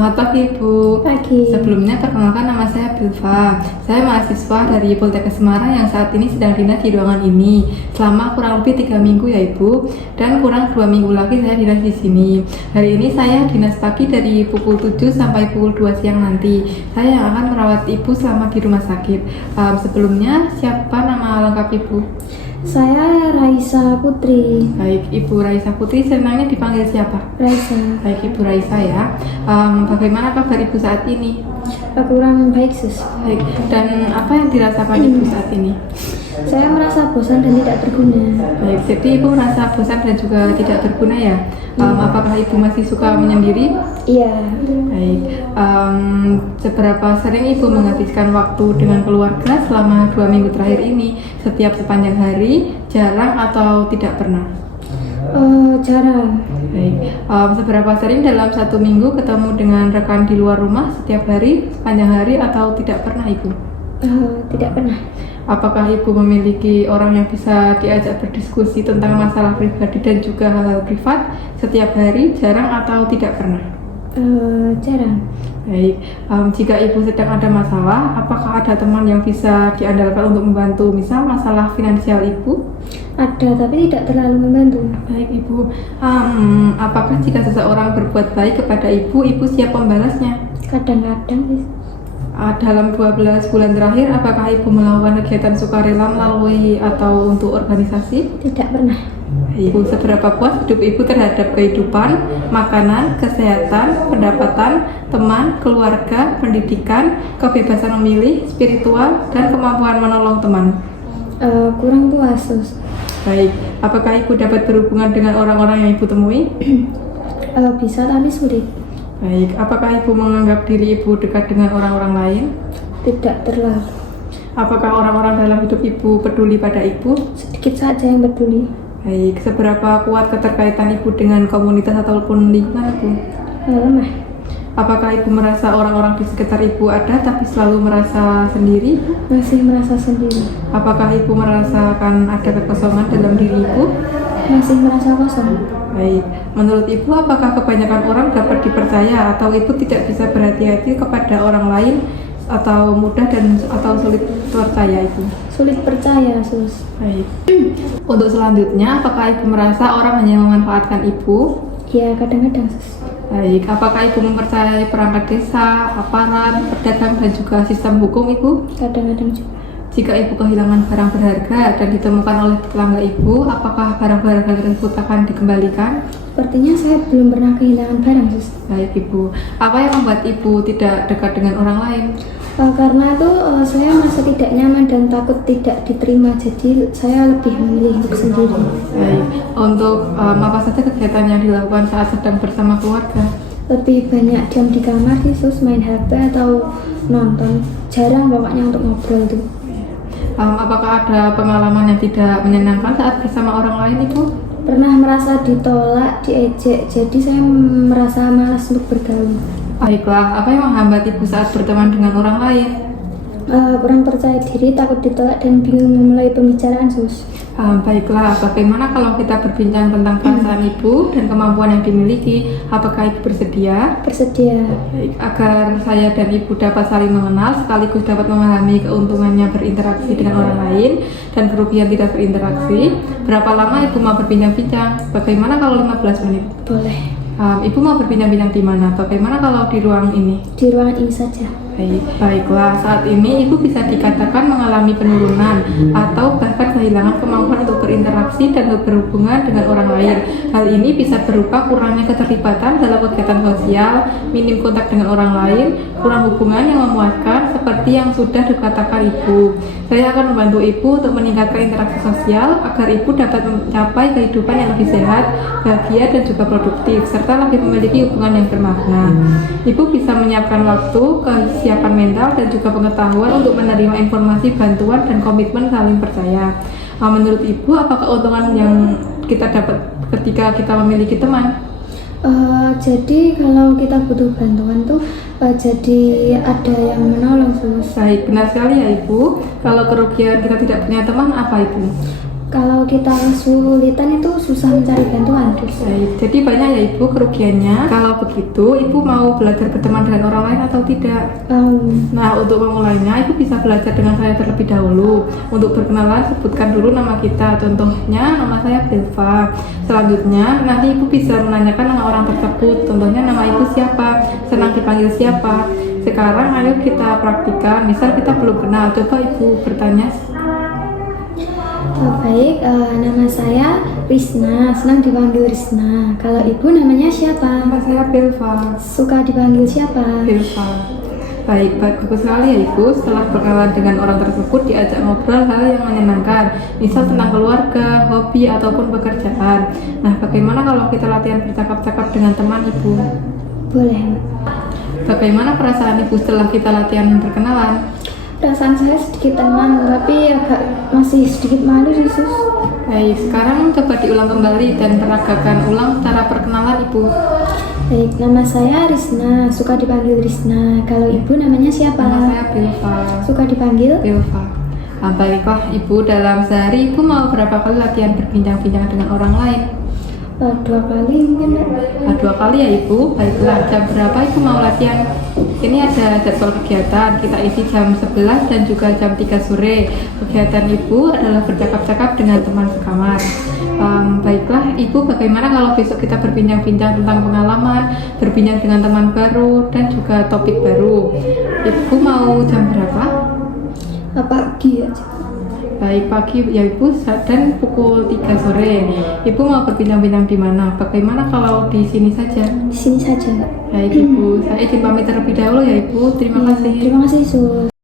Selamat pagi Ibu. Pagi. Sebelumnya perkenalkan, nama saya Bilva. Saya mahasiswa dari Poltekkes Semarang yang saat ini sedang dinas di ruangan ini selama kurang lebih 3 minggu ya Ibu, dan kurang 2 minggu lagi saya dinas di sini. Hari ini saya dinas pagi dari pukul 7 sampai pukul 2 siang nanti. Saya yang akan merawat Ibu selama di rumah sakit. Sebelumnya, siapa nama lengkap Ibu? Saya Raisa Putri. Baik, Ibu Raisa Putri, senangnya dipanggil siapa? Raisa. Baik, Ibu Raisa ya. Bagaimana kabar Ibu saat ini? Kurang baik, Sus. Baik, dan apa yang dirasakan Ibu saat ini? Saya merasa bosan dan tidak berguna. Baik, jadi Ibu merasa bosan dan juga tidak berguna ya? Apakah Ibu masih suka menyendiri? Iya. Baik, seberapa sering Ibu menghabiskan waktu dengan keluarga selama 2 minggu terakhir ini? Setiap sepanjang hari, jarang atau tidak pernah? Jarang. Baik, seberapa sering dalam 1 minggu ketemu dengan rekan di luar rumah setiap hari, sepanjang hari, atau tidak pernah Ibu? Tidak pernah. Apakah Ibu memiliki orang yang bisa diajak berdiskusi tentang masalah pribadi dan juga hal-hal privat setiap hari, jarang atau tidak pernah? Jarang. Baik, jika Ibu sedang ada masalah, apakah ada teman yang bisa diandalkan untuk membantu, misal masalah finansial Ibu? Ada, tapi tidak terlalu membantu. Baik Ibu, apakah jika seseorang berbuat baik kepada Ibu, Ibu siap membalasnya? Kadang-kadang, Sis. Dalam 12 bulan terakhir, apakah Ibu melakukan kegiatan sukarela melalui atau untuk organisasi? Tidak pernah. Ibu, seberapa puas hidup Ibu terhadap kehidupan, makanan, kesehatan, pendapatan, teman, keluarga, pendidikan, kebebasan memilih, spiritual, dan kemampuan menolong teman? Kurang puas, Sus. Baik, apakah Ibu dapat berhubungan dengan orang-orang yang Ibu temui? Bisa, tapi sulit. Baik, apakah Ibu menganggap diri Ibu dekat dengan orang-orang lain? Tidak terlalu. Apakah orang-orang dalam hidup Ibu peduli pada Ibu? Sedikit saja yang peduli. Baik, seberapa kuat keterkaitan Ibu dengan komunitas ataupun lingkungan Ibu? Lemah. Apakah Ibu merasa orang-orang di sekitar Ibu ada tapi selalu merasa sendiri? Masih merasa sendiri. Apakah Ibu merasakan ada kekosongan dalam diri Ibu? Masih merasa kosong. Baik, menurut Ibu apakah kebanyakan orang dapat dipercaya atau Ibu tidak bisa berhati-hati kepada orang lain atau mudah atau sulit percaya Ibu? Sulit percaya, Sus. Baik. Untuk selanjutnya, apakah Ibu merasa orang hanya memanfaatkan Ibu? Ya, kadang-kadang, Sus. Baik, apakah Ibu mempercayai perangkat desa, aparat, pedagang, dan juga sistem hukum Ibu? Kadang-kadang juga. Jika Ibu kehilangan barang berharga dan ditemukan oleh tetangga Ibu, apakah barang berharga tersebut akan dikembalikan? Sepertinya saya belum pernah kehilangan barang, Sus. Baik Ibu, apa yang membuat Ibu tidak dekat dengan orang lain? Karena itu saya merasa tidak nyaman dan takut tidak diterima, jadi saya lebih memilih untuk sendiri. Baik, untuk apa saja kegiatan yang dilakukan saat sedang bersama keluarga? Lebih banyak diam di kamar sih, Sus, main HP atau nonton. Jarang pokoknya untuk ngobrol tuh. Apakah ada pengalaman yang tidak menyenangkan saat bersama orang lain Ibu? Pernah merasa ditolak, diejek, jadi saya merasa malas untuk bergaul. Baiklah, apa yang menghambat Ibu saat berteman dengan orang lain? Kurang percaya diri, takut ditolak, dan bingung memulai pembicaraan, Sus. Baiklah, bagaimana kalau kita berbincang tentang perasaan Ibu dan kemampuan yang dimiliki? Apakah Ibu bersedia? Bersedia. Baik, agar saya dan Ibu dapat saling mengenal sekaligus dapat memahami keuntungannya berinteraksi dengan orang lain dan kerugian tidak berinteraksi. Berapa lama Ibu mau berbincang-bincang? Bagaimana kalau 15 menit? Boleh. Ibu mau berbincang-bincang di mana? Bagaimana kalau di ruang ini? Di ruangan ini saja. Baiklah, saat ini Ibu bisa dikatakan mengalami penurunan atau bahkan kehilangan kemampuan untuk berinteraksi dan berhubungan dengan orang lain. Hal ini bisa berupa kurangnya keterlibatan dalam kegiatan sosial, minim kontak dengan orang lain, kurang hubungan yang memuaskan seperti yang sudah dikatakan Ibu. Saya akan membantu Ibu untuk meningkatkan interaksi sosial agar Ibu dapat mencapai kehidupan yang lebih sehat, bahagia, dan juga produktif, serta lebih memiliki hubungan yang bermakna. Ibu bisa menyiapkan waktu, kesiapan mental, dan juga pengetahuan untuk menerima informasi, bantuan, dan komitmen saling percaya. Menurut Ibu, apa keuntungan yang kita dapat ketika kita memiliki teman? Jadi kalau kita butuh bantuan tuh jadi ada yang menolong, Sus. Baik, benar sekali ya Ibu. Kalau kerugian kita tidak punya teman, apa Ibu? Kalau kita kesulitan itu susah mencari bantuan. Baik, jadi banyak ya Ibu kerugiannya. Kalau begitu, Ibu mau belajar berteman dengan orang lain atau tidak? Nah, untuk memulainya, Ibu bisa belajar dengan saya terlebih dahulu. Untuk berkenalan, sebutkan dulu nama kita. Contohnya, nama saya Belva. Selanjutnya, nanti Ibu bisa menanyakan nama orang tersebut. Contohnya, nama Ibu siapa? Senang dipanggil siapa? Sekarang, ayo kita praktikkan. Misal kita belum kenal, coba Ibu bertanya. Baik, nama saya Risna, senang dipanggil Risna. Kalau ibu namanya siapa? Nama saya Belva. Suka dipanggil siapa? Belva. Baik, bagus sekali ya Ibu. Setelah berkenalan dengan orang tersebut, diajak ngobrol hal yang menyenangkan, misal tentang keluarga, hobi, ataupun pekerjaan. Nah, bagaimana kalau kita latihan bercakap-cakap dengan teman Ibu? Boleh. Bagaimana perasaan Ibu setelah kita latihan berkenalan? Perasaan saya sedikit tenang, tapi masih sedikit malu sih, Sus. Baik, sekarang coba diulang kembali dan peragakan ulang cara perkenalan Ibu. Baik, nama saya Risna, suka dipanggil Risna. Kalau ibu namanya siapa? Nama saya Belva. Suka dipanggil? Belva. Nah, baiklah Ibu, dalam sehari Ibu mau berapa kali latihan berbincang-bincang dengan orang lain? 2 kali mungkin. 2 kali ya Ibu. Baiklah, jam berapa Ibu mau latihan? Ini ada jadwal kegiatan, kita isi jam 11 dan juga jam 3 sore. Kegiatan Ibu adalah bercakap-cakap dengan teman sekamar. Baiklah Ibu, bagaimana kalau besok kita berbincang-bincang tentang pengalaman, berbincang dengan teman baru, dan juga topik baru. Ibu mau jam berapa? Pagi aja. Baik, pagi ya Ibu, dan pukul 3 sore. Ibu mau berbincang-bincang di mana? Bagaimana kalau di sini saja? Di sini saja, Mbak. Baik Ibu, saya izin pamit terlebih dahulu ya Ibu. Terima kasih. Terima kasih, Sus.